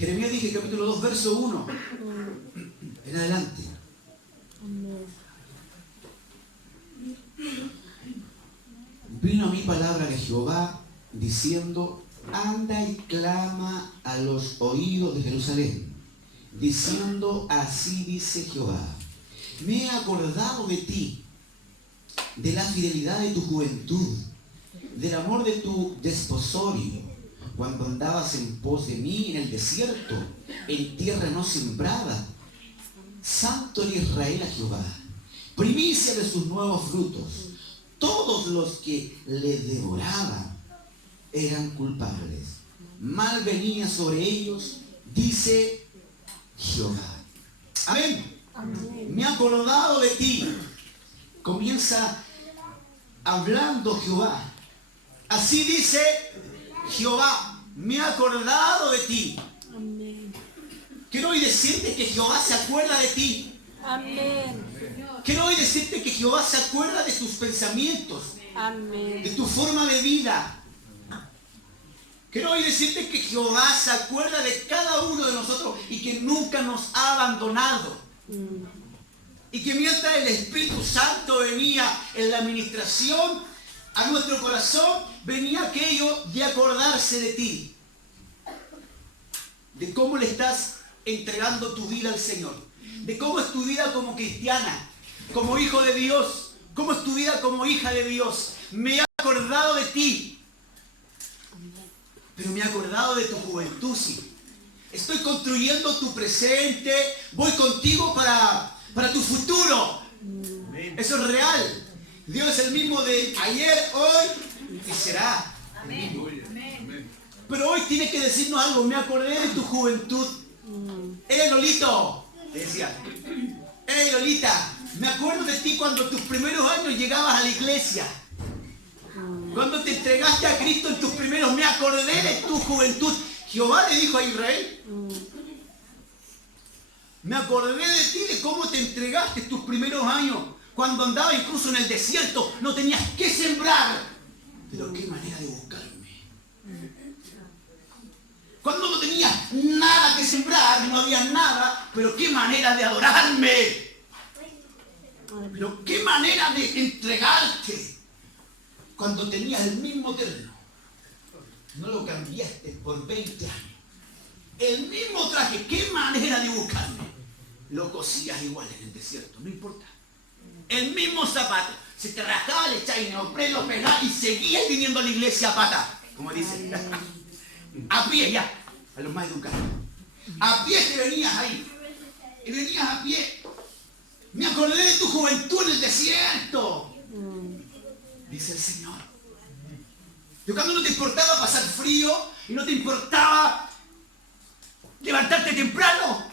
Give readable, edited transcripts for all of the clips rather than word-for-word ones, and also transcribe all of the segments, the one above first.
Jeremías dije, capítulo 2, verso 1. En adelante. Vino a mí palabra de Jehová diciendo: anda y clama a los oídos de Jerusalén, diciendo: así dice Jehová, me he acordado de ti, de la fidelidad de tu juventud, del amor de tu desposorio, cuando andabas en pos de mí en el desierto, en tierra no sembrada. Santo era Israel a Jehová, primicia de sus nuevos frutos. Todos los que le devoraban eran culpables. Mal venía sobre ellos, dice Jehová. Amén. Amén. Me he acordado de ti. Comienza hablando Jehová. Así dice Jehová, me he acordado de ti. Amén. Quiero hoy decirte que Jehová se acuerda de ti. Amén. Quiero hoy decirte que Jehová se acuerda de tus pensamientos. Amén. De tu forma de vida. Quiero hoy decirte que Jehová se acuerda de cada uno de nosotros y que nunca nos ha abandonado. Y que mientras el Espíritu Santo venía en la administración a nuestro corazón, venía aquello de acordarse de ti. De cómo le estás entregando tu vida al Señor. De cómo es tu vida como cristiana, como hijo de Dios. Cómo es tu vida como hija de Dios. Me he acordado de ti. Pero me he acordado de tu juventud, sí. Estoy construyendo tu presente. Voy contigo para tu futuro. Eso es real. Dios es el mismo de ayer, hoy y será. Pero hoy tiene que decirnos algo. Me acordé de tu juventud. Lolito, te decía. Lolita, me acuerdo de ti cuando tus primeros años llegabas a la iglesia. Cuando te entregaste a Cristo en tus primeros, me acordé de tu juventud. Jehová le dijo a Israel, me acordé de ti, de cómo te entregaste tus primeros años. Cuando andaba incluso en el desierto, no tenías que sembrar. Pero qué manera de buscarme. Cuando no tenías nada que sembrar, no había nada, pero qué manera de adorarme. Pero qué manera de entregarte. Cuando tenías el mismo terreno, no lo cambiaste por 20 años. El mismo traje, qué manera de buscarme. Lo cosías igual en el desierto, no importa. El mismo zapato, se te rascaba, le echabas neopreno, lo pegabas y seguías viniendo a la iglesia a pata, como dicen. A pie ya, a los más educados. A pie te venías ahí. Y venías a pie. Me acordé de tu juventud en el desierto. Dice el Señor. Yo cuando no te importaba pasar frío y no te importaba levantarte temprano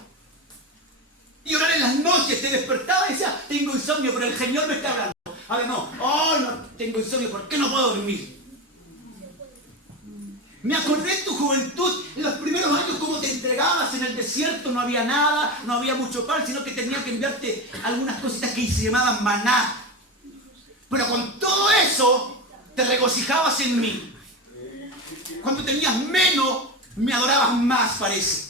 y orar en las noches, te despertaba y decía, tengo insomnio, pero el Señor me está hablando. Ahora no tengo insomnio, ¿por qué no puedo dormir? Me acordé de tu juventud, en los primeros años, cómo te entregabas en el desierto, no había nada, no había mucho pan, sino que tenía que enviarte algunas cositas que se llamaban maná. Pero con todo eso, te regocijabas en mí. Cuando tenías menos, me adorabas más, parece.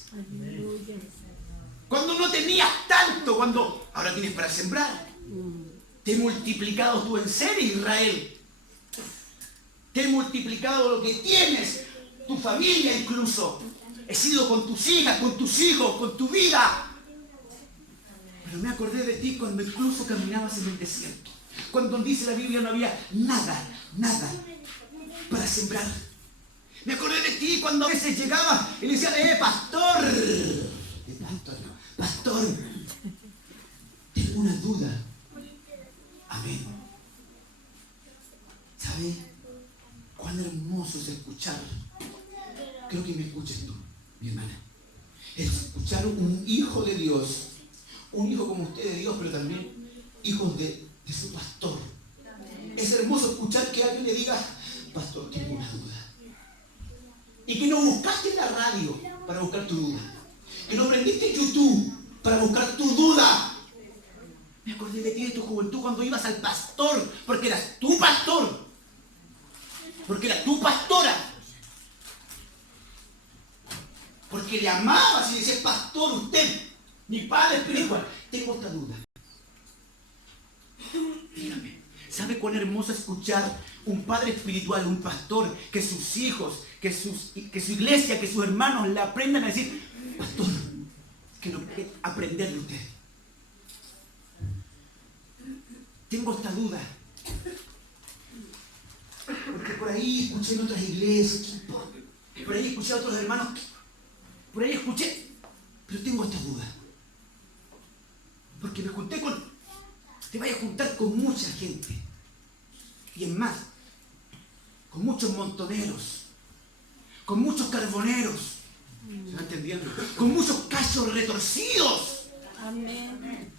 Cuando no tenías tanto, cuando ahora tienes para sembrar. Te he multiplicado tú en ser, Israel. Te he multiplicado lo que tienes, tu familia incluso. He sido con tus hijas, con tus hijos, con tu vida. Pero me acordé de ti cuando incluso caminabas en el desierto. Cuando dice la Biblia no había nada para sembrar. Me acordé de ti cuando a veces llegaba y le decía, pastor, tengo una duda. Amén. ¿Sabes cuán hermoso es escuchar? Creo que me escuches tú, mi hermana. Es escuchar un hijo de Dios, un hijo como usted de Dios, pero también hijos de su pastor. Es hermoso escuchar que alguien le diga, pastor, tengo una duda. Y que no buscaste la radio para buscar tu duda. Que no prendiste YouTube para buscar tu duda. Me acordé de ti, de tu juventud, cuando ibas al pastor, porque eras tu pastor. Porque eras tu pastora. Porque le amabas y le decías, pastor, usted, mi padre espiritual. Tengo otra duda. Dígame, ¿sabe cuán hermoso escuchar un padre espiritual, un pastor, que sus hijos, que su iglesia, que sus hermanos le aprendan a decir, pastor, quiero aprender de usted? Tengo esta duda. Porque por ahí escuché en otras iglesias, por ahí escuché a otros hermanos, por ahí escuché, pero tengo esta duda. Porque te vayas a juntar con mucha gente. Y es más, con muchos montoneros, con muchos carboneros, ¿se va entendiendo? Con muchos cachos retorcidos. Amén.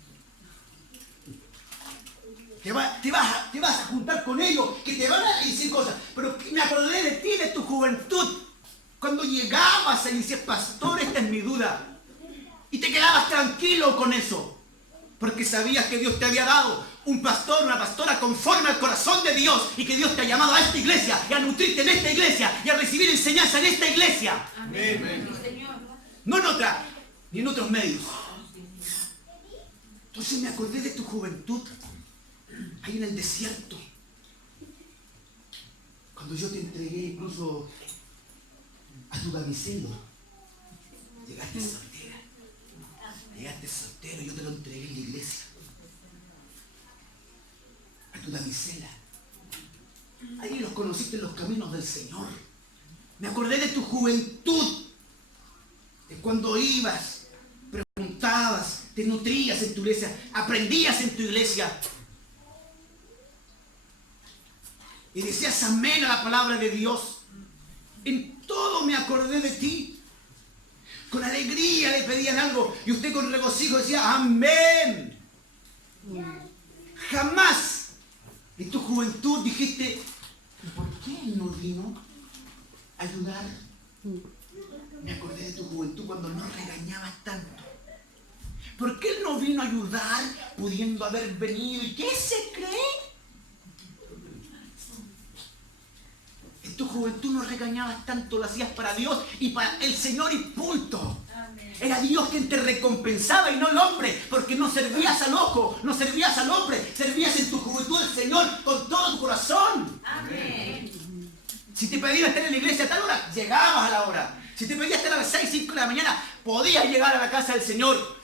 Te vas a juntar con ellos que te van a decir cosas. Pero me acordé de ti, de tu juventud. Cuando llegabas y decías, pastor, esta es mi duda. Y te quedabas tranquilo con eso. Porque sabías que Dios te había dado un pastor, una pastora conforme al corazón de Dios. Y que Dios te ha llamado a esta iglesia y a nutrirte en esta iglesia y a recibir enseñanza en esta iglesia. Amén. No en otra, ni en otros medios. Entonces me acordé de tu juventud. Ahí en el desierto, cuando yo te entregué incluso a tu damiselo, llegaste soltero, yo te lo entregué en la iglesia, a tu damisela. Ahí los conociste en los caminos del Señor. Me acordé de tu juventud, de cuando ibas, preguntabas, te nutrías en tu iglesia, aprendías en tu iglesia. Y decías amén a la palabra de Dios. En todo me acordé de ti. Con alegría le pedían algo y usted con regocijo decía amén. Jamás en tu juventud dijiste, ¿por qué él no vino a ayudar? Me acordé de tu juventud cuando no regañabas tanto. ¿Por qué él no vino a ayudar pudiendo haber venido? ¿Y qué se cree? En tu juventud no regañabas tanto, lo hacías para Dios y para el Señor y punto. Amén. Era Dios quien te recompensaba y no el hombre, porque no servías al ojo, no servías al hombre, servías en tu juventud al Señor con todo tu corazón. Amén. Si te pedían estar en la iglesia a tal hora, llegabas a la hora. Si te pedían estar a las 6, 5 de la mañana, podías llegar a la casa del Señor.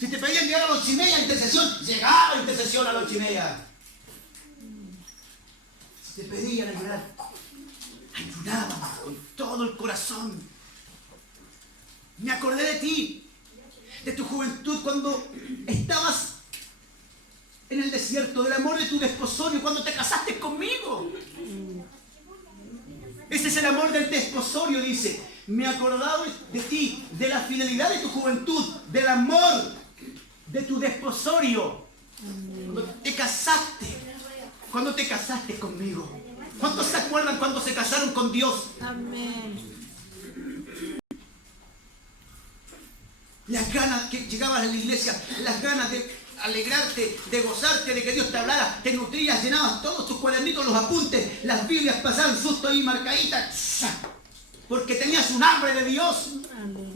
Si te pedían llegar a las 8:30 a intercesión, llegaba a intercesión a las 8:30. Si te pedían ayudar, ayudábamos con todo el corazón. Me acordé de ti, de tu juventud cuando estabas en el desierto, del amor de tu desposorio, cuando te casaste conmigo. Ese es el amor del desposorio, dice. Me he acordado de ti, de la fidelidad de tu juventud, del amor de tu desposorio. Cuando te casaste conmigo. ¿Cuántos se acuerdan cuando se casaron con Dios? Amén. Las ganas que llegabas a la iglesia, las ganas de alegrarte, de gozarte, de que Dios te hablara, te nutrías, llenabas todos tus cuadernitos, los apuntes, las Biblias pasaban susto ahí marcaditas, porque tenías un hambre de Dios,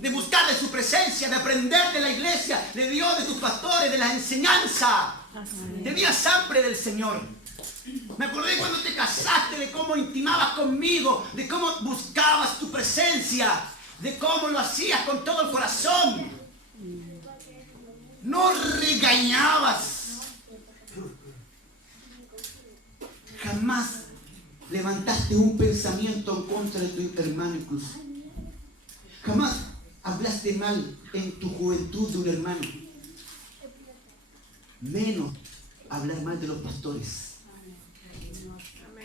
de buscar de su presencia, de aprender de la iglesia, de Dios, de tus pastores, de la enseñanza. Tenías hambre del Señor. Me acordé cuando te casaste, de cómo intimabas conmigo, de cómo buscabas tu presencia, de cómo lo hacías con todo el corazón. No regañabas. Jamás levantaste un pensamiento en contra de tu hermano incluso. Jamás hablaste mal en tu juventud de un hermano. Menos hablar mal de los pastores.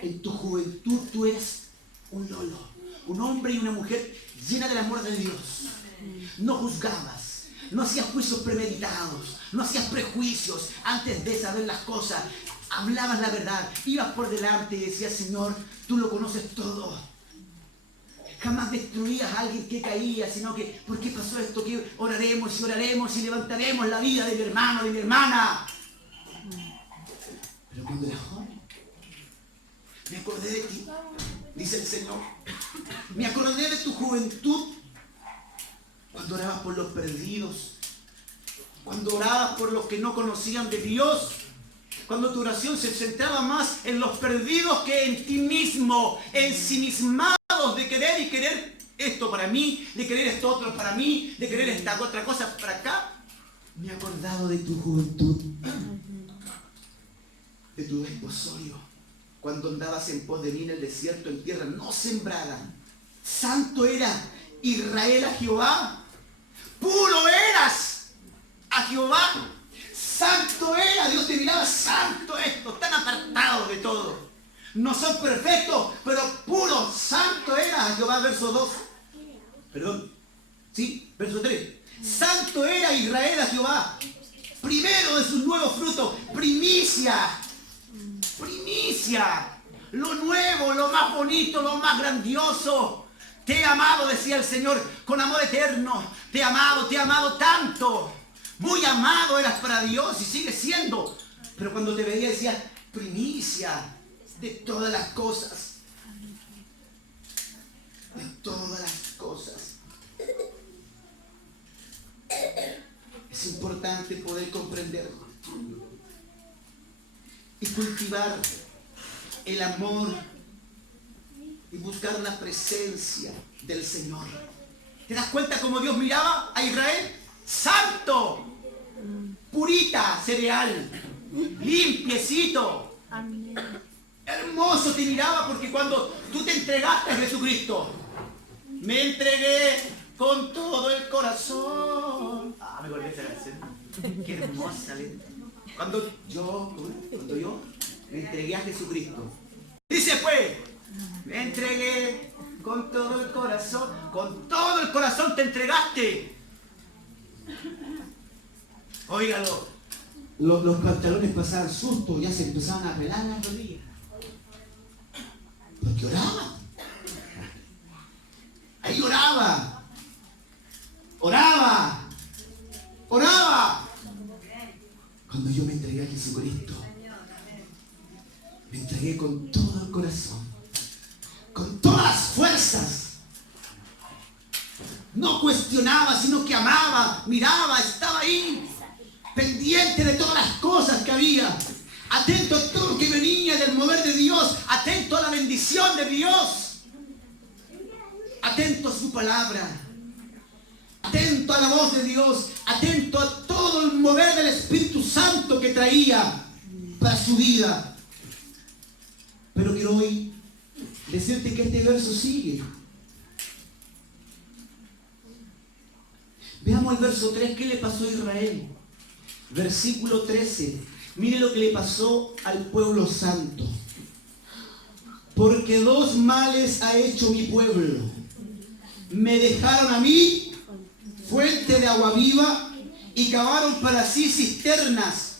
En tu juventud tú eras un lolo, un hombre y una mujer llena del amor de Dios. No juzgabas, no hacías juicios premeditados, no hacías prejuicios antes de saber las cosas. Hablabas la verdad, ibas por delante y decías, Señor, tú lo conoces todo. Jamás destruías a alguien que caía, sino que, ¿por qué pasó esto? Que oraremos y levantaremos la vida de mi hermano, de mi hermana. Pero cuando era joven, me acordé de ti, dice el Señor. Me acordé de tu juventud cuando orabas por los perdidos, cuando orabas por los que no conocían de Dios, cuando tu oración se centraba más en los perdidos que en ti mismo, ensimismados de querer y querer esto para mí, de querer esto otro para mí, de querer esta otra cosa para acá. Me he acordado de tu juventud, de tu desposorio, cuando andabas en pos de mí en el desierto, en tierra no sembrada. Santo era Israel a Jehová, puro eras a Jehová, santo era, Dios te miraba, santo esto, tan apartado de todo. No son perfectos, pero puro, santo era a Jehová, verso 2. Perdón, sí, verso 3. Santo era Israel a Jehová, primero de sus nuevos frutos, primicia, primicia, lo nuevo, lo más bonito, lo más grandioso. Te he amado, decía el Señor, con amor eterno. Te he amado tanto. Muy amado eras para Dios y sigues siendo. Pero cuando te veía decía, primicia de todas las cosas. De todas las cosas. Es importante poder comprender y cultivar el amor y buscar la presencia del Señor. ¿Te das cuenta cómo Dios miraba a Israel? Santo, purita, cereal, limpiecito. Amén. Hermoso te miraba, porque cuando tú te entregaste a Jesucristo, me entregué con todo el corazón. Me volví a esa canción. Qué hermosa letra. Cuando yo me entregué a Jesucristo. Dice pues, me entregué con todo el corazón te entregaste. Óigalo, los pantalones pasaban susto, ya se empezaban a pelar las rodillas. Porque oraba. Ahí oraba. Cuando yo me entregué a Jesucristo, me entregué con todo el corazón, con todas las fuerzas. No cuestionaba, sino que amaba, miraba, estaba ahí, pendiente de todas las cosas que había, atento a todo lo que venía del mover de Dios, atento a la bendición de Dios, atento a su palabra, atento a la voz de Dios, atento a todo el mover del Espíritu Santo que traía para su vida. Pero quiero hoy decirte que este verso sigue. Veamos el verso 3, ¿qué le pasó a Israel? Versículo 13, mire lo que le pasó al pueblo santo. Porque dos males ha hecho mi pueblo. Me dejaron a mí, fuente de agua viva, y cavaron para sí cisternas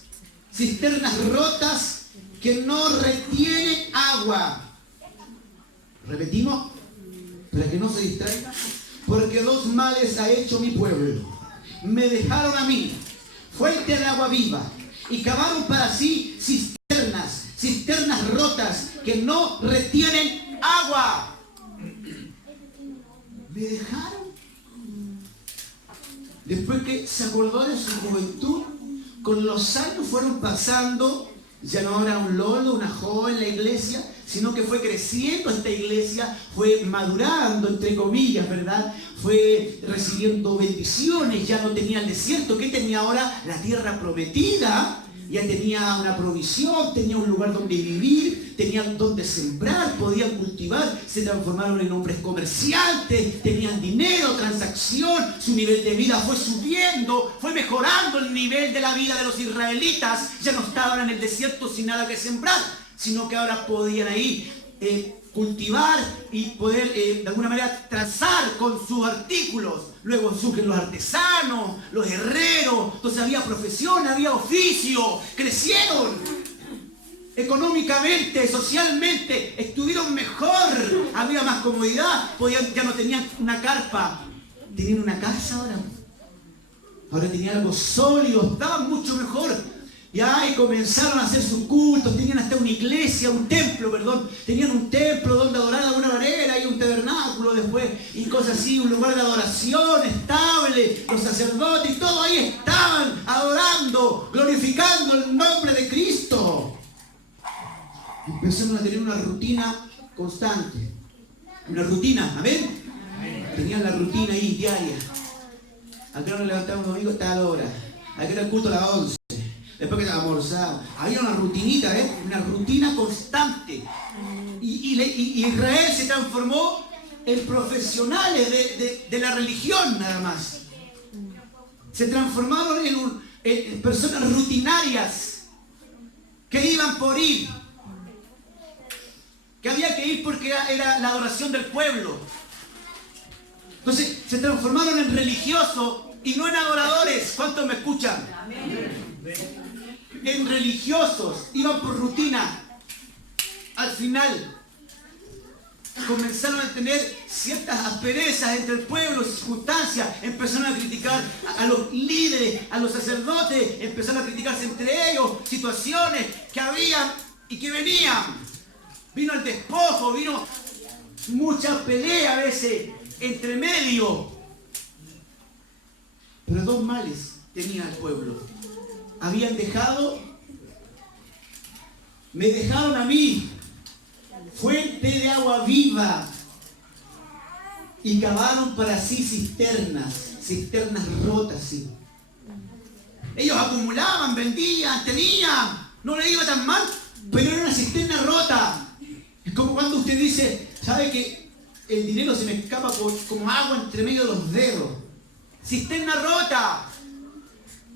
rotas que no retienen agua. ¿Repetimos? Para que no se distraiga. Porque dos males ha hecho mi pueblo. Me dejaron a mí, fuente de agua viva, y cavaron para sí cisternas rotas que no retienen agua. Me dejaron. Después que se acordó de su juventud, con los años fueron pasando. Ya no era un lolo, una joven en la iglesia, sino que fue creciendo esta iglesia, fue madurando, entre comillas, ¿verdad? Fue recibiendo bendiciones, ya no tenía el desierto. ¿Qué tenía ahora? La tierra prometida. Ya tenía una provisión, tenía un lugar donde vivir, tenían donde sembrar, podían cultivar, se transformaron en hombres comerciantes, tenían dinero, transacción, su nivel de vida fue subiendo, fue mejorando el nivel de la vida de los israelitas. Ya no estaban en el desierto sin nada que sembrar, sino que ahora podían ahí cultivar y poder de alguna manera trazar con sus artículos. Luego surgen los artesanos, los herreros, entonces había profesión, había oficio, crecieron económicamente, socialmente, estuvieron mejor, había más comodidad, ya no tenían una carpa, tenían una casa ahora tenían algo sólido, estaban mucho mejor. Y comenzaron a hacer sus cultos, tenían hasta una iglesia, un templo, perdón, tenían un templo donde adorar de alguna manera, y un tabernáculo después, y cosas así, un lugar de adoración estable, los sacerdotes y todo ahí estaban adorando, glorificando el nombre de Cristo. Empezaron a tener una rutina constante, una rutina, ¿amén? Tenían la rutina ahí diaria. Acá nos levantamos un domingo, está a la hora. Acá era el culto a las 11. Después que almorzaba. Había una rutinita, una rutina constante. Y Israel se transformó en profesionales de la religión nada más. Se transformaron en personas rutinarias que iban por ir. Que había que ir porque era la adoración del pueblo. Entonces se transformaron en religiosos y no en adoradores. ¿Cuántos me escuchan? En religiosos, iban por rutina. Al final comenzaron a tener ciertas asperezas entre el pueblo, circunstancias, empezaron a criticar a los líderes, a los sacerdotes, empezaron a criticarse entre ellos, situaciones que habían y que venían. Vino el despojo, vino mucha pelea a veces entre medio. Pero dos males tenía el pueblo. Me dejaron a mí, fuente de agua viva, y cavaron para sí cisternas rotas, sí. Ellos acumulaban, vendían, tenían, no les iba tan mal, pero era una cisterna rota. Es como cuando usted dice, ¿sabe que el dinero se me escapa como agua entre medio de los dedos? Cisterna rota.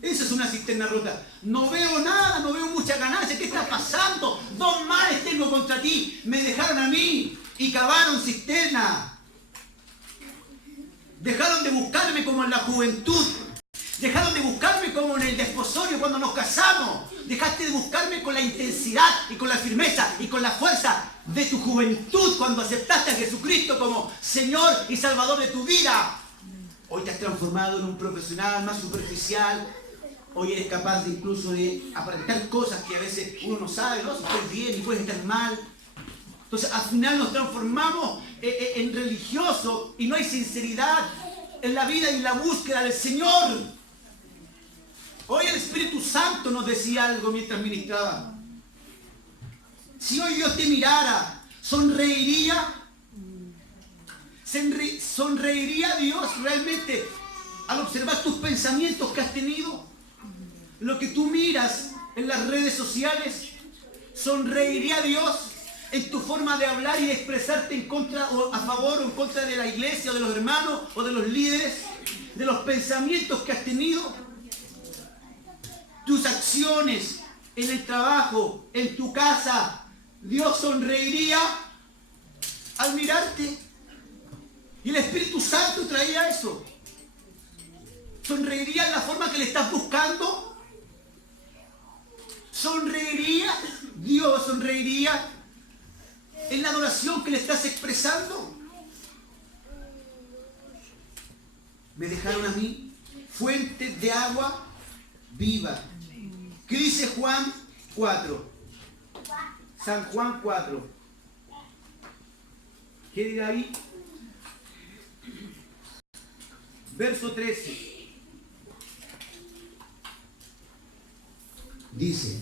Esa es una cisterna rota. No veo nada, no veo mucha ganancia. ¿Qué está pasando? Dos males tengo contra ti. Me dejaron a mí y cavaron cisterna. Dejaron de buscarme como en la juventud. Dejaron de buscarme como en el desposorio cuando nos casamos. Dejaste de buscarme con la intensidad y con la firmeza y con la fuerza de tu juventud cuando aceptaste a Jesucristo como Señor y Salvador de tu vida. Hoy te has transformado en un profesional más superficial. Hoy eres capaz de incluso de aparentar cosas que a veces uno no sabe, ¿no? Si estás bien y puedes estar mal. Entonces al final nos transformamos en religiosos y no hay sinceridad en la vida y en la búsqueda del Señor. Hoy el Espíritu Santo nos decía algo mientras ministraba. Si hoy Dios te mirara, ¿sonreiría? ¿Sonreiría Dios realmente al observar tus pensamientos que has tenido? Lo que tú miras en las redes sociales, ¿sonreiría Dios en tu forma de hablar y de expresarte en contra o a favor o en contra de la iglesia o de los hermanos o de los líderes? De los pensamientos que has tenido, tus acciones en el trabajo, en tu casa, ¿Dios sonreiría al mirarte? Y el Espíritu Santo traía eso. ¿Sonreiría en la forma que le estás buscando? ¿Sonreiría? ¿Dios sonreiría en la adoración que le estás expresando? Me dejaron a mí fuentes de agua viva. ¿Qué dice Juan 4? San Juan 4. ¿Qué dice ahí? Verso 13. Dice,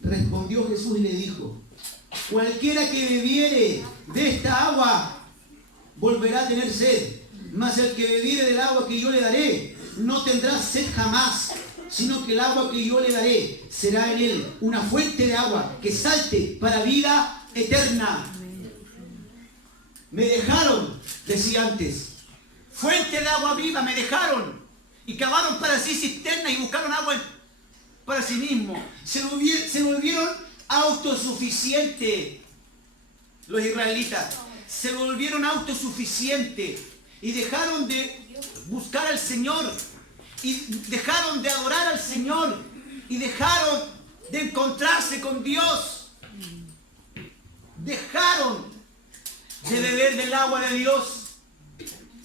respondió Jesús y le dijo, cualquiera que bebiere de esta agua volverá a tener sed, mas el que bebiere del agua que yo le daré no tendrá sed jamás, sino que el agua que yo le daré será en él una fuente de agua que salte para vida eterna. Me dejaron, decía antes, fuente de agua viva me dejaron y cavaron para sí cisterna y buscaron agua para sí mismos. Se volvieron autosuficientes los israelitas. Se volvieron autosuficientes y dejaron de buscar al Señor y dejaron de adorar al Señor y dejaron de encontrarse con Dios. Dejaron de beber del agua de Dios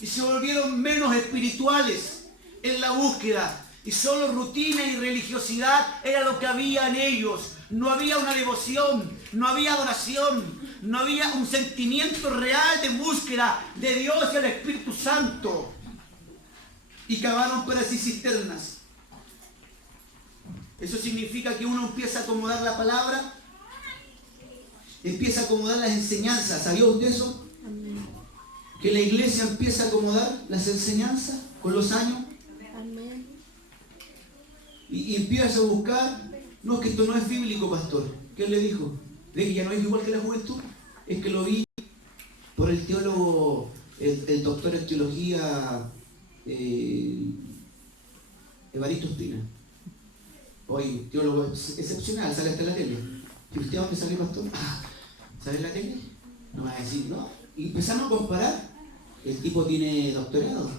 y se volvieron menos espirituales en la búsqueda. Y solo rutina y religiosidad era lo que había en ellos. No había una devoción, no había adoración, no había un sentimiento real de búsqueda de Dios y del Espíritu Santo. Y cavaron para sí cisternas. Eso significa que uno empieza a acomodar la palabra, empieza a acomodar las enseñanzas. ¿Sabía usted eso? Amén. Que la iglesia empieza a acomodar las enseñanzas con los años. Amén. Y empieza a buscar. No, es que esto no es bíblico, pastor. ¿Qué le dijo? ¿De que ya no es igual que la juventud? Es que lo vi por el teólogo, el doctor en teología, Evaristo Espina. Hoy, teólogo excepcional, sale hasta en la tele. ¿Y usted a dónde sale, pastor? ¿Sale en la tele? No me va a decir, no. Y empezamos a comparar. El tipo tiene doctorado.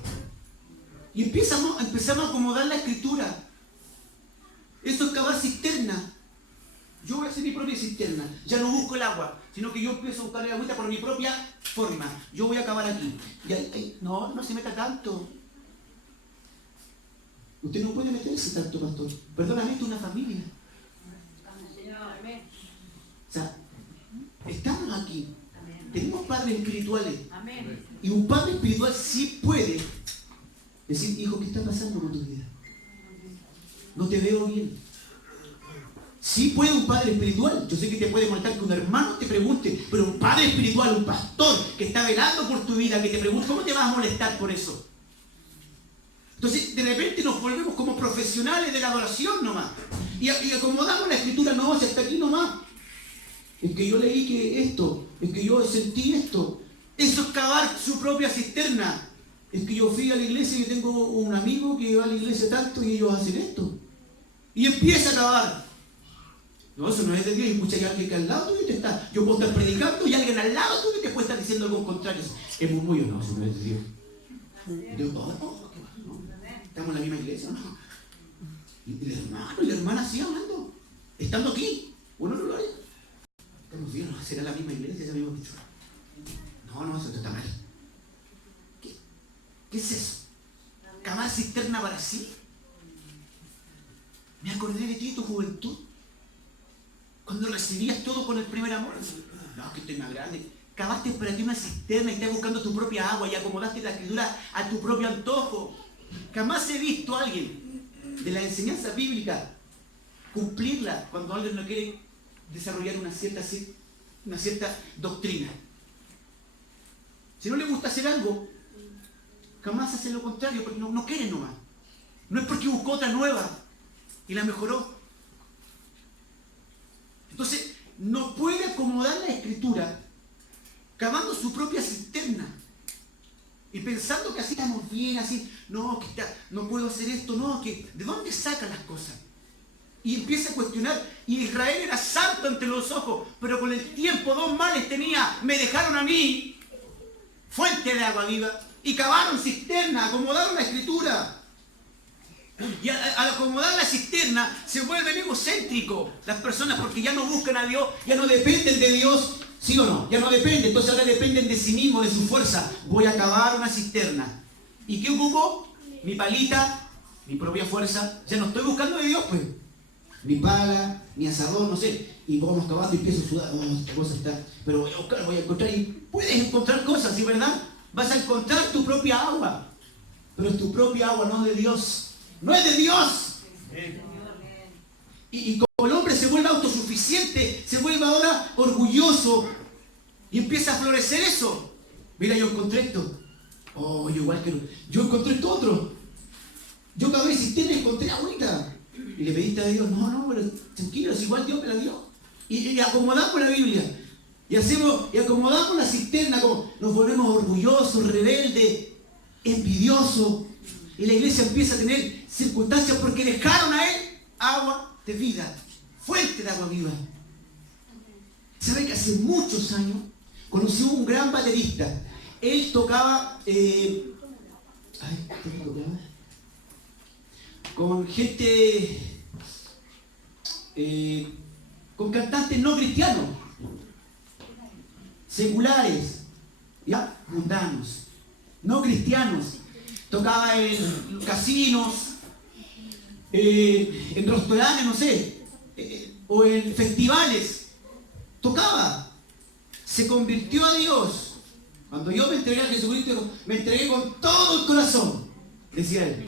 Y empezamos a acomodar la escritura. Eso es cavar cisterna. Yo voy a hacer mi propia cisterna. Ya no busco el agua, sino que yo empiezo a buscar el agüita por mi propia forma. Yo voy a cavar aquí. No se meta tanto. Usted no puede meterse tanto, pastor. Perdóname, esto es una familia. O sea, estamos aquí. Tenemos padres espirituales. Y un padre espiritual sí puede decir, hijo, ¿qué está pasando con tu vida? No te veo bien. Sí puede un padre espiritual. Yo sé que te puede molestar que un hermano te pregunte, pero un padre espiritual, un pastor que está velando por tu vida, que te pregunte, ¿cómo te vas a molestar por eso? Entonces, de repente nos volvemos como profesionales de la adoración nomás. Y acomodamos la escritura, no, si hasta aquí nomás. Es que yo leí que esto, es que yo sentí esto. Eso es cavar su propia cisterna. Es que yo fui a la iglesia y tengo un amigo que va a la iglesia tanto y ellos hacen esto. Y empieza a cavar. No, eso no es de Dios. Y escucha que alguien que al lado tuyo te está. Yo puedo estar predicando y alguien al lado tuyo te puede estar diciendo algo contrario. Es murmullo, no, eso no es de Dios. Dios, no. Estamos en la misma iglesia, ¿no? Y el hermano y la hermana siguen hablando. Estando aquí. Uno no lo haría. Estamos bien, ¿no? ¿Será la misma iglesia? ¿Ese mismo dicho? No, eso está mal. ¿Qué es eso? ¿Cavar cisterna para sí? Me acordé de ti, tu juventud. Cuando recibías todo con el primer amor. No, que estoy más grande. Cavaste para ti una cisterna y estás buscando tu propia agua y acomodaste la escritura a tu propio antojo. Jamás he visto a alguien de la enseñanza bíblica cumplirla cuando alguien no quiere desarrollar una cierta doctrina. Si no le gusta hacer algo, jamás hace lo contrario, porque no quiere nomás. No es porque buscó otra nueva y la mejoró. Entonces, no puede acomodar la escritura cavando su propia cisterna y pensando que así estamos bien, así, no puedo hacer esto, no, que ¿de dónde saca las cosas? Y empieza a cuestionar, y Israel era santo ante los ojos, pero con el tiempo 2 males tenía, me dejaron a mí, fuente de agua viva, y cavaron cisterna, acomodaron la escritura. Y al acomodar la cisterna se vuelven egocéntricos las personas porque ya no buscan a Dios, ya no dependen de Dios, ¿sí o no? Ya no dependen, entonces ahora dependen de sí mismos, de su fuerza. Voy a cavar una cisterna. ¿Y qué ocupo? Mi palita, mi propia fuerza. Ya no estoy buscando de Dios, pues. Ni pala, ni asador, no sé. Y vamos cavando y empiezo a sudar. Oh, esta cosa está. Pero voy a buscar, voy a encontrar. Y puedes encontrar cosas, ¿sí, verdad? Vas a encontrar tu propia agua. Pero es tu propia agua, no de Dios. ¡No es de Dios! Y como el hombre se vuelve autosuficiente, se vuelve ahora orgulloso y empieza a florecer eso. Mira, yo encontré esto. Oh, yo igual que yo encontré esto otro. Yo cavé cisterna y encontré agüita. Y le pediste a Dios, no, pero tranquilo, es igual Dios me la dio. Y acomodamos la Biblia. Y acomodamos la cisterna, como nos volvemos orgullosos, rebeldes, envidiosos. Y la iglesia empieza a tener circunstancias porque dejaron a él agua de vida, fuente de agua viva. ¿Sabe que hace muchos años conocí a un gran baterista? Él tocaba, con gente, con cantantes no cristianos, seculares, ¿ya? Mundanos, no cristianos. Tocaba en casinos, en restaurantes, no sé, o en festivales. Tocaba. Se convirtió a Dios. Cuando yo me entregué a Jesucristo, me entregué con todo el corazón, decía él.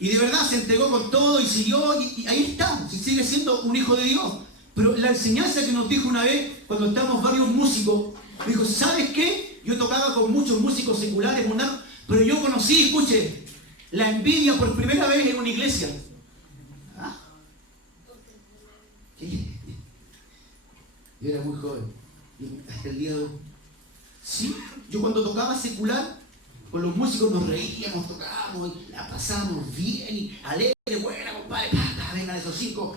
Y de verdad se entregó con todo y siguió, y ahí está, sigue siendo un hijo de Dios. Pero la enseñanza que nos dijo una vez, cuando estábamos varios músicos, me dijo, ¿sabes qué? Yo tocaba con muchos músicos seculares, mundanos, pero yo conocí, escuche, la envidia por primera vez en una iglesia. ¿Ah? Yo era muy joven, hasta el día de hoy. Sí, yo cuando tocaba secular, con los músicos nos reíamos, tocábamos, y la pasábamos bien, y alegre, buena, compadre, vengan esos 5.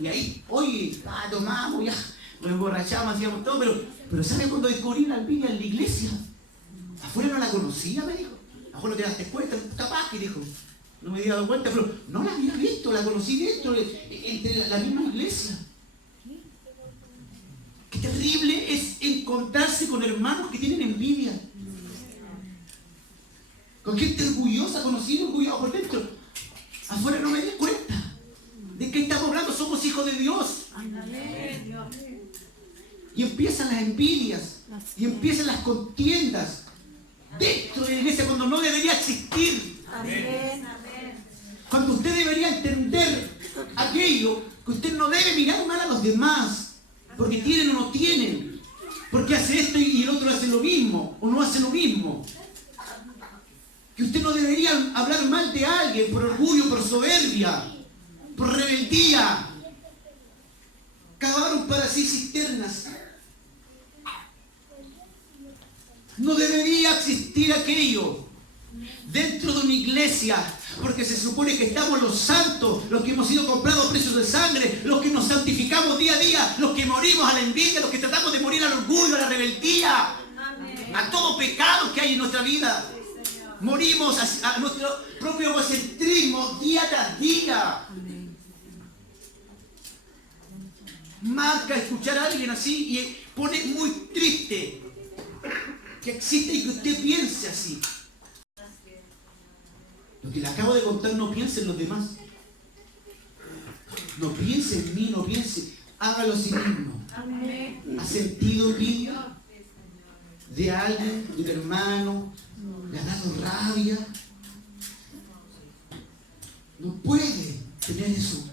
Y ahí, oye, tomamos, ya, nos emborrachamos, hacíamos todo, pero ¿sabes cuando descubrí la envidia en la iglesia? Afuera no la conocía, me dijo. Afuera no te das cuenta, capaz que dijo. No me había dado cuenta, pero no la había visto, la conocí dentro, entre la misma iglesia. Qué terrible es encontrarse con hermanos que tienen envidia. Con gente orgullosa, conocida, orgullosa por dentro. Afuera no me di cuenta. ¿De qué estamos hablando? Somos hijos de Dios. Y empiezan las envidias. Y empiezan las contiendas. Dentro de la iglesia cuando no debería existir. Cuando usted debería entender aquello que usted no debe mirar mal a los demás. Porque tienen o no tienen. Porque hace esto y el otro hace lo mismo. O no hace lo mismo. Que usted no debería hablar mal de alguien por orgullo, por soberbia, por rebeldía. Cavaron para sí cisternas. No debería existir aquello dentro de una iglesia, porque se supone que estamos los santos, los que hemos sido comprados a precios de sangre, los que nos santificamos día a día, los que morimos a la envidia, los que tratamos de morir al orgullo, a la rebeldía, a todo pecado que hay en nuestra vida. Morimos a nuestro propio egocentrismo día tras día. Marca escuchar a alguien así y pone muy triste que existe y que usted piense así. Lo que le acabo de contar, no piense en los demás. No piense en mí, no piense. Hágalo a sí mismo. ¿Ha sentido envidia de alguien, de un hermano? ¿Le ha dado rabia? No puede tener eso.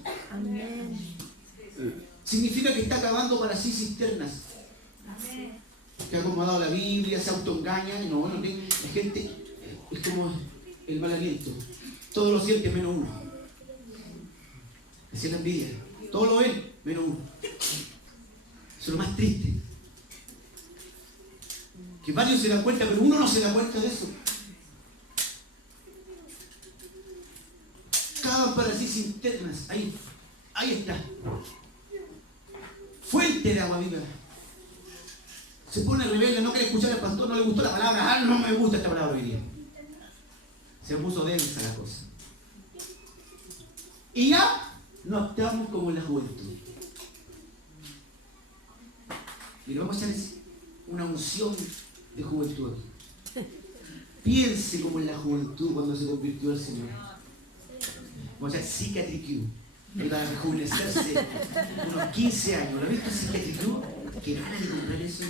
Significa que está cavando para sí cisternas. Que ha acomodado la Biblia, se autoengaña. No, la gente es como el mal aliento. Todo lo siente menos uno. Esa es la envidia. Todo lo ven menos uno. Eso es lo más triste. Que varios se dan cuenta, pero uno no se da cuenta de eso. Cavan para sí cisternas. Ahí está. Fuente de agua viva. Se pone rebelde, no quiere escuchar al pastor, no le gustó la palabra. No me gusta esta palabra hoy día. Se puso densa la cosa. Y ya no actuamos como en la juventud. Y le vamos a echar una unción de juventud. Piense como en la juventud cuando se convirtió al Señor. Vamos a echar cicatricú. Para rejuvenecerse unos 15 años. ¿Lo has visto cicatricú? Que ganas de comprar eso.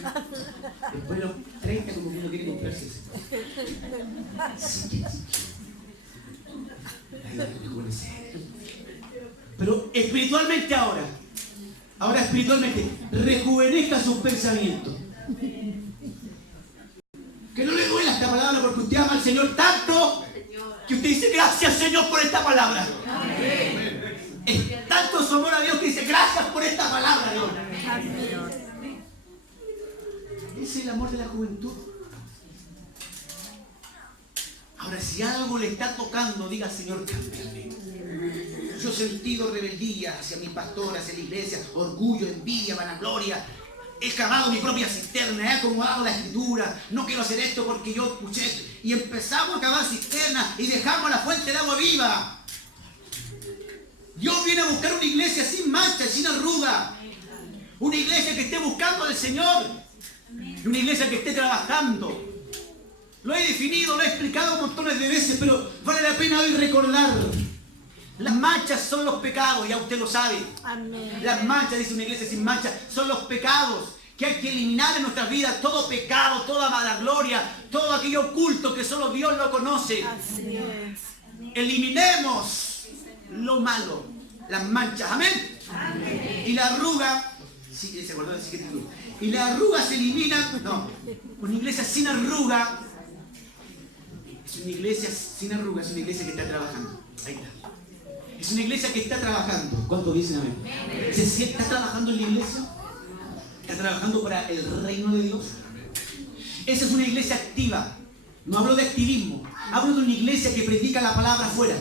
Después de los 30 como que uno quiere comprarse eso. Cicatricú. Pero espiritualmente ahora espiritualmente, rejuvenezca sus pensamientos. Que no le duela esta palabra porque usted ama al Señor tanto que usted dice gracias Señor por esta palabra. Es tanto su amor a Dios que dice gracias por esta palabra, Dios. Ese es el amor de la juventud. Ahora, si algo le está tocando, diga Señor, cámbiame. Yo he sentido rebeldía hacia mi pastor, hacia la iglesia, orgullo, envidia, vanagloria. He cavado mi propia cisterna, he acomodado la escritura. No quiero hacer esto porque yo escuché. Y empezamos a cavar cisternas y dejamos la fuente de agua viva. Dios viene a buscar una iglesia sin mancha, sin arruga. Una iglesia que esté buscando al Señor. Una iglesia que esté trabajando. Lo he definido, lo he explicado montones de veces, pero vale la pena hoy recordar. Las manchas son los pecados, ya usted lo sabe. Amén. Las manchas, dice una iglesia sin mancha, son los pecados que hay que eliminar en nuestras vidas. Todo pecado, toda mala gloria, todo aquello oculto que solo Dios lo conoce. Así es. Eliminemos lo malo, las manchas. Amén. Amén. Y la arruga, sí, se acordó de decir que arruga. Y la arruga se elimina. No, una iglesia sin arruga es una iglesia sin arruga, es una iglesia que está trabajando. Ahí está. Es una iglesia que está trabajando. ¿Cuántos dicen amén? ¿Está trabajando en la iglesia? ¿Está trabajando para el reino de Dios? Esa es una iglesia activa. No hablo de activismo. Hablo de una iglesia que predica la palabra afuera.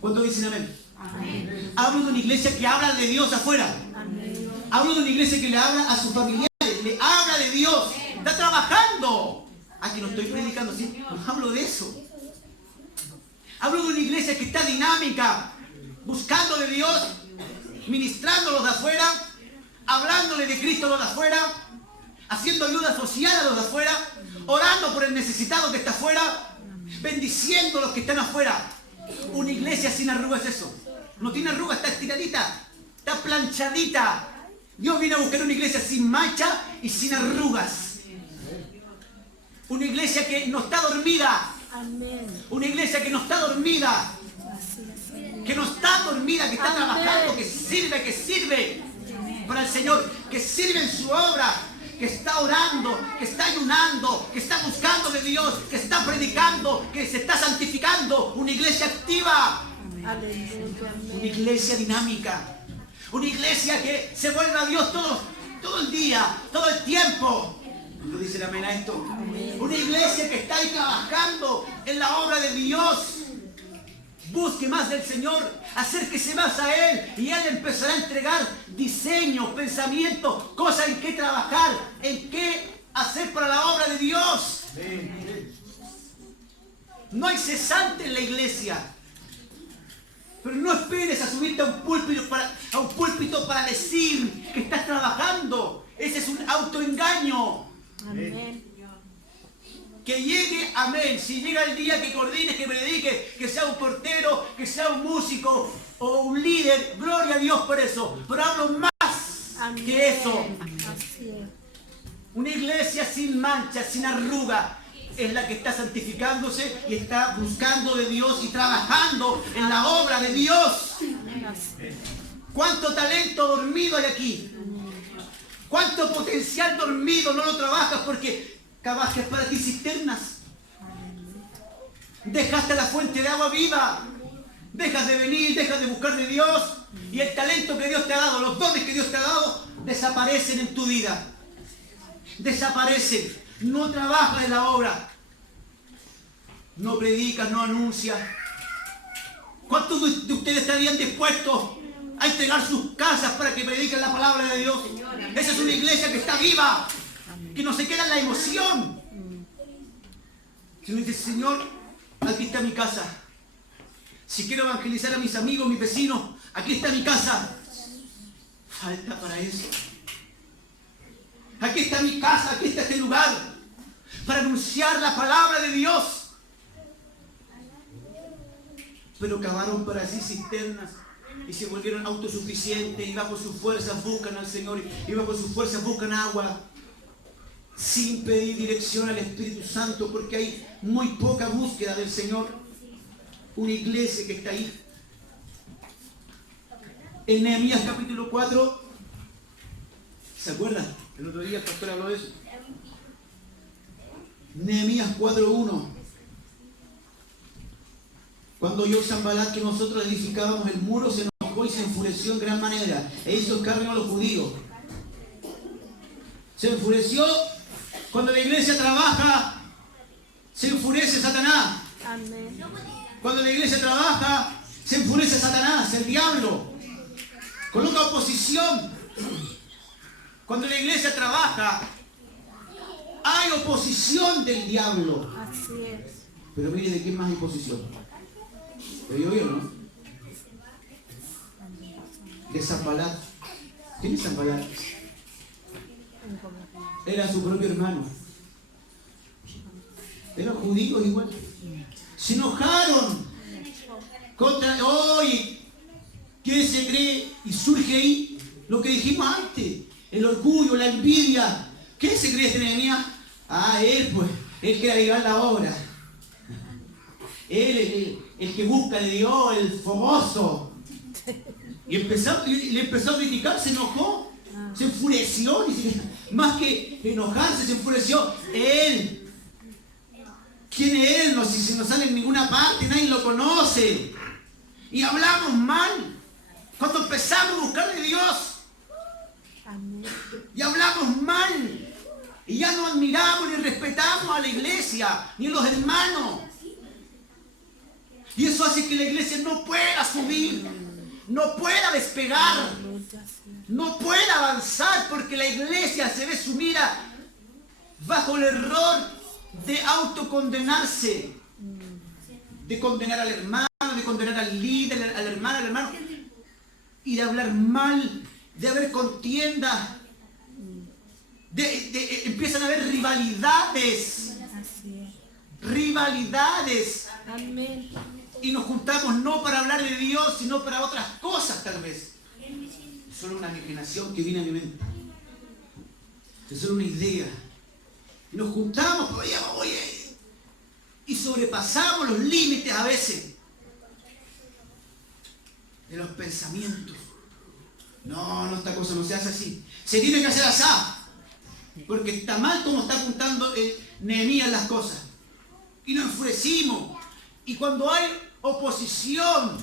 ¿Cuántos dicen amén? Amén. Hablo de una iglesia que habla de Dios afuera. Amén. Hablo de una iglesia que le habla a sus familiares. Le habla de Dios. Está trabajando. Aquí no estoy predicando, ¿sí? No hablo de eso. Hablo de una iglesia que está dinámica, buscando de Dios, ministrando a los de afuera, hablándole de Cristo a los de afuera, haciendo ayuda social a los de afuera, orando por el necesitado que está afuera, bendiciendo a los que están afuera. Una iglesia sin arrugas es eso. No tiene arrugas, está estiradita, está planchadita. Dios viene a buscar una iglesia sin mancha y sin arrugas. Una iglesia que no está dormida. Amén. Una iglesia que no está dormida. Así es. Que no está dormida, que está Amén. trabajando, que sirve para el Señor, que sirve en su obra, que está orando, que está ayunando, que está buscando de Dios, que está predicando, que se está santificando. Una iglesia activa, Aleluya. una Amén. iglesia dinámica, una iglesia que se vuelve a Dios todo el día, todo el tiempo. ¿No dicen amén a esto? Una iglesia que está ahí trabajando en la obra de Dios. Busque más del Señor, acérquese más a Él y Él empezará a entregar diseños, pensamientos, cosas en qué trabajar, en qué hacer para la obra de Dios. No hay cesante en la iglesia. Pero no esperes a subirte a un púlpito para decir que estás trabajando. Ese es un autoengaño. Amén. Que llegue, amén. Si llega el día que coordines, que predique, que sea un portero, que sea un músico o un líder, gloria a Dios por eso. Pero hablo más Amén. que eso. Así es. Una iglesia sin mancha, sin arruga, es la que está santificándose y está buscando de Dios y trabajando en la obra de Dios. Así es. ¿Cuánto talento dormido hay aquí? ¿Cuánto potencial dormido no lo trabajas porque cavaste para ti cisternas? Dejaste la fuente de agua viva. Dejas de venir, dejas de buscar de Dios. Y el talento que Dios te ha dado, los dones que Dios te ha dado, desaparecen en tu vida. Desaparecen. No trabajas en la obra. No predicas, no anuncias. ¿Cuántos de ustedes estarían dispuestos a entregar sus casas para que prediquen la palabra de Dios? Esa es una iglesia que está viva, que no se queda en la emoción. Si uno dice, Señor, aquí está mi casa. Si quiero evangelizar a mis amigos, mis vecinos, aquí está mi casa. Falta para eso. Aquí está mi casa, aquí está este lugar, para anunciar la palabra de Dios. Pero cavaron para sí cisternas y se volvieron autosuficientes y bajo sus fuerzas buscan al Señor y bajo sus fuerzas buscan agua sin pedir dirección al Espíritu Santo, porque hay muy poca búsqueda del Señor. Una iglesia que está ahí. En Nehemías capítulo 4, ¿se acuerdan? El otro día el pastor habló de eso. Nehemías 4:1. Cuando oyó Sanbalat que nosotros edificábamos el muro, se enojó y se enfureció en gran manera e hizo escarnio a los judíos. Se enfureció. Cuando la iglesia trabaja, se enfurece Satanás. Amén. Cuando la iglesia trabaja, se enfurece Satanás, el diablo. Coloca oposición. Cuando la iglesia trabaja, hay oposición del diablo. Así es. Pero mire, ¿de quién más hay oposición? ¿De yo, no? De Sanbalat. ¿Quién es Sanbalat? Era su propio hermano. De los judíos igual. Se enojaron contra hoy. ¿Quién se cree? Y surge ahí lo que dijimos antes. El orgullo, la envidia. ¿Qué se cree este Nehemías? Él pues. Él quiere avivar la obra. Él, el que busca de Dios, el fogoso. Y le empezó a criticar, se enojó. Se enfureció. Más que enojarse, se enfureció. Él. ¿Quién es él? No, si no sale en ninguna parte, nadie lo conoce. Y hablamos mal. Cuando empezamos a buscar de Dios. Amén. Y hablamos mal. Y ya no admiramos ni respetamos a la iglesia, ni a los hermanos. Y eso hace que la iglesia no pueda subir, no pueda despegar, no pueda avanzar, porque la iglesia se ve sumida bajo el error de autocondenarse, de condenar al hermano, de condenar al líder, al hermano, y de hablar mal, de haber contienda, empiezan a haber rivalidades, rivalidades. Amén. Y nos juntamos no para hablar de Dios, sino para otras cosas tal vez. Es solo una imaginación que viene a mi mente. Es solo una idea. Y nos juntamos, oye, y sobrepasamos los límites a veces de los pensamientos. No, esta cosa no se hace así. Se tiene que hacer así. Porque está mal como está apuntando Nehemías las cosas. Y nos enfurecimos. Y cuando hay oposición,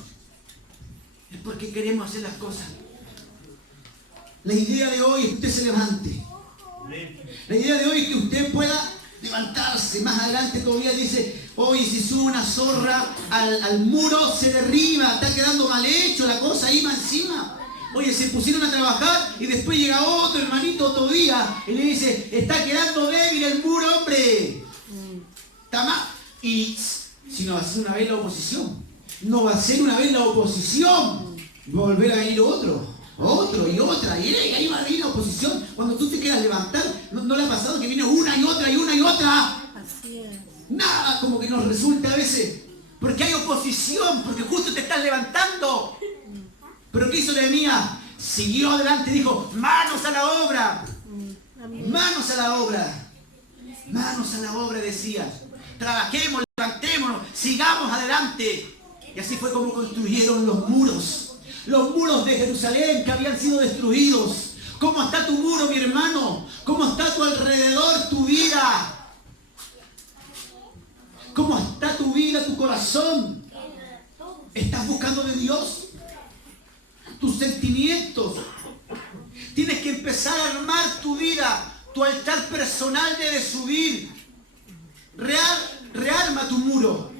es porque queremos hacer las cosas. La idea de hoy es que usted se levante. La idea de hoy es que usted pueda levantarse. Más adelante todavía dice, oye, si sube una zorra al muro, se derriba, está quedando mal hecho la cosa ahí más encima. Oye, se pusieron a trabajar y después llega otro hermanito otro día y le dice, está quedando débil el muro, hombre. Está mal. Y si no va a ser una vez la oposición, no va a ser una vez la oposición, va a volver a venir otro y otra, y ahí va a venir la oposición. Cuando tú te quieras levantar, ¿no le ha pasado que viene una y otra y una y otra? Así es. Nada como que nos resulta a veces, porque hay oposición, porque justo te estás levantando. Pero ¿qué hizo Nehemías? Siguió adelante y dijo, manos a la obra, manos a la obra, manos a la obra, decía. Trabajemos, levantémonos, sigamos adelante. Y así fue como construyeron los muros de Jerusalén que habían sido destruidos. ¿Cómo está tu muro, mi hermano? ¿Cómo está a tu alrededor tu vida? ¿Cómo está tu vida, tu corazón? ¿Estás buscando de Dios? Tus sentimientos. Tienes que empezar a armar tu vida. Tu altar personal debe subir. Rearma tu muro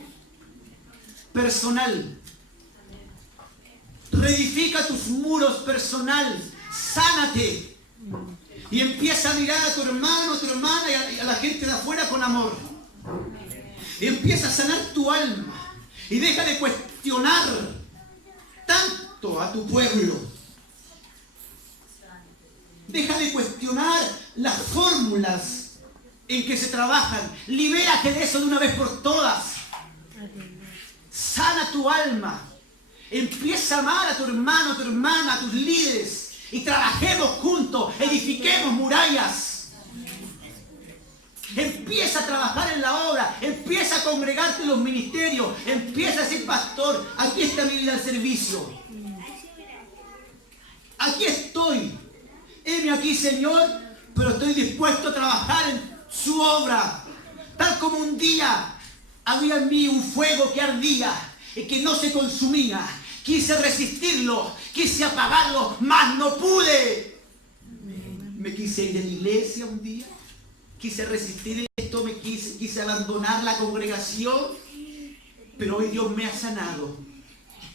personal. Reedifica tus muros personales. Sánate. Y empieza a mirar a tu hermano, a tu hermana y a la gente de afuera con amor. Y empieza a sanar tu alma. Y deja de cuestionar tanto a tu pueblo. Deja de cuestionar las fórmulas en que se trabajan. Libérate de eso de una vez por todas. Sana tu alma. Empieza a amar a tu hermano, a tu hermana, a tus líderes. Y trabajemos juntos. Edifiquemos murallas. Empieza a trabajar en la obra. Empieza a congregarte en los ministerios. Empieza a ser pastor. Aquí está mi vida al servicio. Aquí estoy. Heme aquí, Señor. Pero estoy dispuesto a trabajar en su obra. Tal como un día había en mí un fuego que ardía y que no se consumía. Quise resistirlo, quise apagarlo, mas no pude. Me quise ir de la iglesia un día, quise resistir esto, quise abandonar la congregación, pero hoy Dios me ha sanado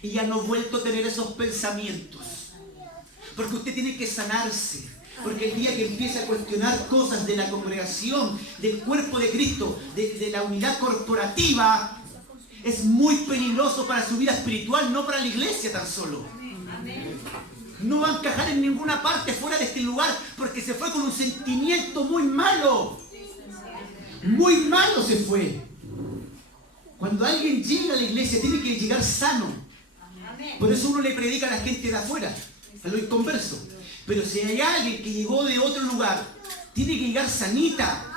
y ya no he vuelto a tener esos pensamientos. Porque usted tiene que sanarse. Porque el día que empieza a cuestionar cosas de la congregación, del cuerpo de Cristo, de la unidad corporativa, es muy peligroso para su vida espiritual, no para la iglesia tan solo. No va a encajar en ninguna parte fuera de este lugar porque se fue con un sentimiento muy malo. Muy malo se fue. Cuando alguien llega a la iglesia tiene que llegar sano. Por eso uno le predica a la gente de afuera, a los inconversos. Pero si hay alguien que llegó de otro lugar, tiene que llegar sanita.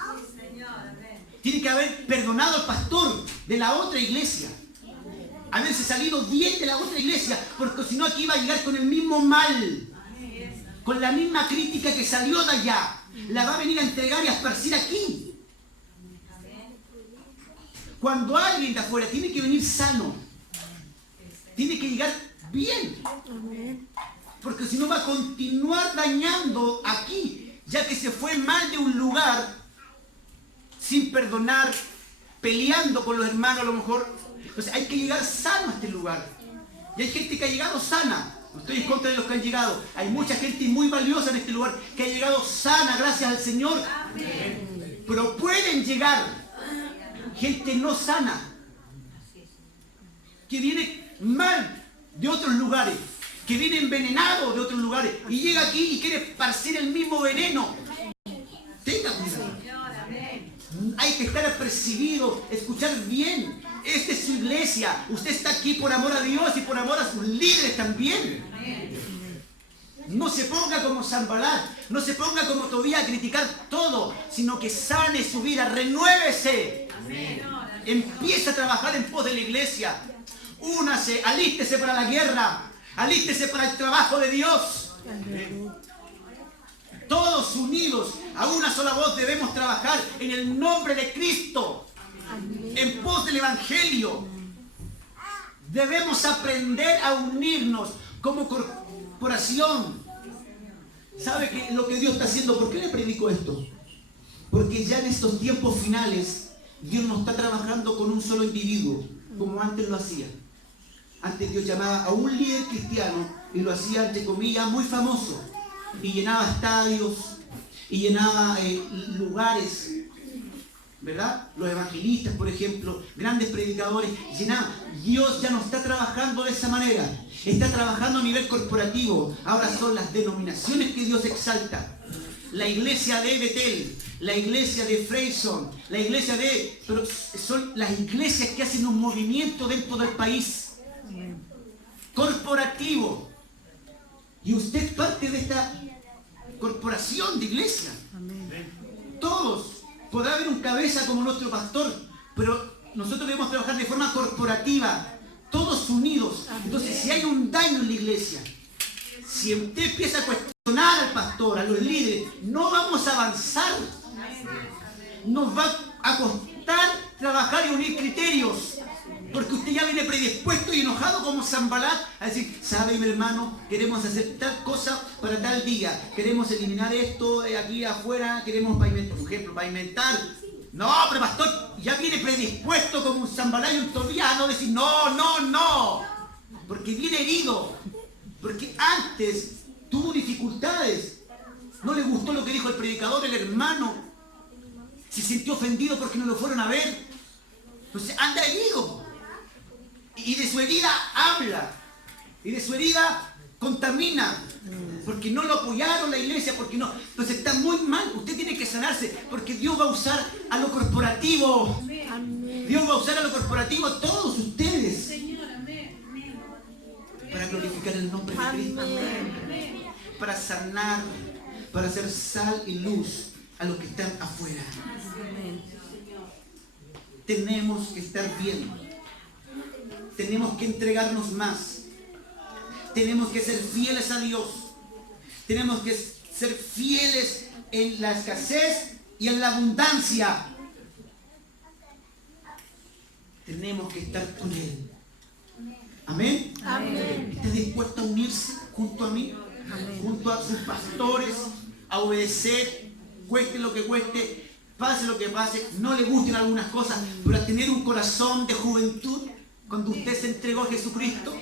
Tiene que haber perdonado al pastor de la otra iglesia. Haberse salido bien de la otra iglesia, porque si no aquí iba a llegar con el mismo mal. Con la misma crítica que salió de allá. La va a venir a entregar y a esparcir aquí. Cuando alguien de afuera tiene que venir sano, tiene que llegar bien, porque si no va a continuar dañando aquí, ya que se fue mal de un lugar, sin perdonar, peleando con los hermanos a lo mejor. Entonces hay que llegar sano a este lugar. Y hay gente que ha llegado sana. No estoy en contra de los que han llegado. Hay mucha gente muy valiosa en este lugar que ha llegado sana gracias al Señor. Amén. Pero pueden llegar gente no sana, que viene mal de otros lugares, que viene envenenado de otros lugares y llega aquí y quiere esparcir el mismo veneno. Tenga cuidado. Hay que estar apercibido, escuchar bien. Esta es su iglesia. Usted está aquí por amor a Dios y por amor a sus líderes también. No se ponga como Sanbalat, no se ponga como Tobías a criticar todo, sino que sane su vida, renuévese. Empieza a trabajar en pos de la iglesia. Únase, alístese para la guerra, alístese para el trabajo de Dios. Todos unidos a una sola voz debemos trabajar en el nombre de Cristo, en pos del Evangelio. Debemos aprender a unirnos como corporación. ¿Sabe que lo que Dios está haciendo? ¿Por qué le predico esto? Porque ya en estos tiempos finales Dios no está trabajando con un solo individuo como antes lo hacía. Antes Dios llamaba a un líder cristiano y lo hacía, entre comillas, muy famoso, y llenaba estadios y llenaba lugares, ¿verdad? Los evangelistas, por ejemplo, grandes predicadores, llenaban. Dios ya no está trabajando de esa manera, está trabajando a nivel corporativo. Ahora son las denominaciones que Dios exalta. La iglesia de Betel, la iglesia de Freyson, la iglesia de... Pero son las iglesias que hacen un movimiento dentro del país corporativo. Y usted es parte de esta corporación de iglesia. Todos. Podrá haber un cabeza como nuestro pastor, pero nosotros debemos trabajar de forma corporativa, todos unidos. Entonces, si hay un daño en la iglesia, si usted empieza a cuestionar al pastor, a los líderes, no vamos a avanzar. Nos va a costar trabajar y unir criterios, porque usted ya viene predispuesto y enojado como Sanbalat a decir, sabe mi hermano, queremos hacer tal cosa para tal día, queremos eliminar esto aquí afuera, queremos pavimentar, por ejemplo, pavimentar. No, pero pastor, ya viene predispuesto como un Sanbalat y un Tobías a no decir no, porque viene herido, porque antes tuvo dificultades, no le gustó lo que dijo el predicador, el hermano, se sintió ofendido porque no lo fueron a ver. Entonces anda herido. Y de su herida habla. Y de su herida contamina. Porque no lo apoyaron la iglesia, porque no. Entonces está muy mal. Usted tiene que sanarse, porque Dios va a usar a lo corporativo. Dios va a usar a lo corporativo a todos ustedes. Para glorificar el nombre de Cristo. Para sanar, para hacer sal y luz a los que están afuera. Tenemos que estar bien. Tenemos que entregarnos más. Tenemos que ser fieles a Dios. Tenemos que ser fieles en la escasez y en la abundancia. Tenemos que estar con Él. ¿Amén? Amén. ¿Está dispuesto a unirse junto a mí? Amén. Junto a sus pastores, a obedecer, cueste lo que cueste, pase lo que pase, no le gusten algunas cosas, pero a tener un corazón de juventud cuando usted se entregó a Jesucristo.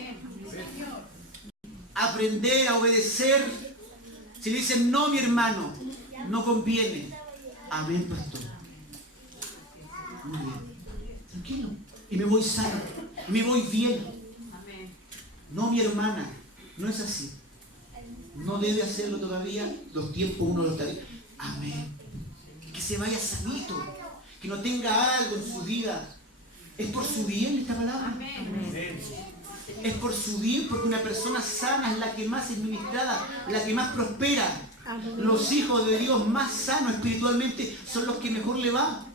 Aprender a obedecer. Si le dicen no, mi hermano, no conviene. Amén, pastor. Muy bien. Tranquilo. Y me voy sano. Y me voy bien. No, mi hermana, no es así. No debe hacerlo todavía. Los tiempos uno lo está. Amén. Que se vaya sanito. que no tenga algo en su vida, es por su bien esta palabra. Es por su bien, porque una persona sana es la que más es ministrada, la que más prospera. Amén. Los hijos de Dios más sanos espiritualmente son los que mejor le va.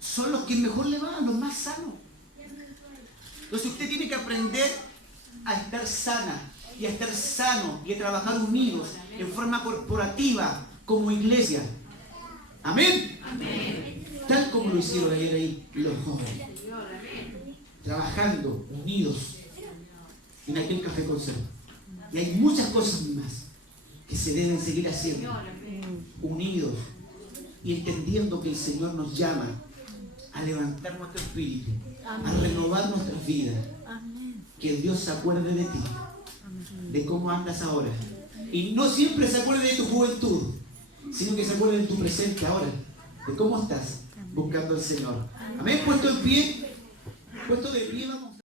Son los que mejor le van, los más sanos. Entonces usted tiene que aprender a estar sana y a estar sano y a trabajar unidos en forma corporativa como iglesia. Amén. Tal como lo hicieron ayer ahí los jóvenes. Trabajando unidos en aquel café conserva. Y hay muchas cosas más que se deben seguir haciendo, unidos y entendiendo que el Señor nos llama a levantar nuestro espíritu, a renovar nuestras vidas. Amén. Que Dios se acuerde de ti, de cómo andas ahora. Y no siempre se acuerde de tu juventud, sino que se acuerde de tu presente ahora, de cómo estás buscando al Señor. Amén. Puesto de pie, vamos.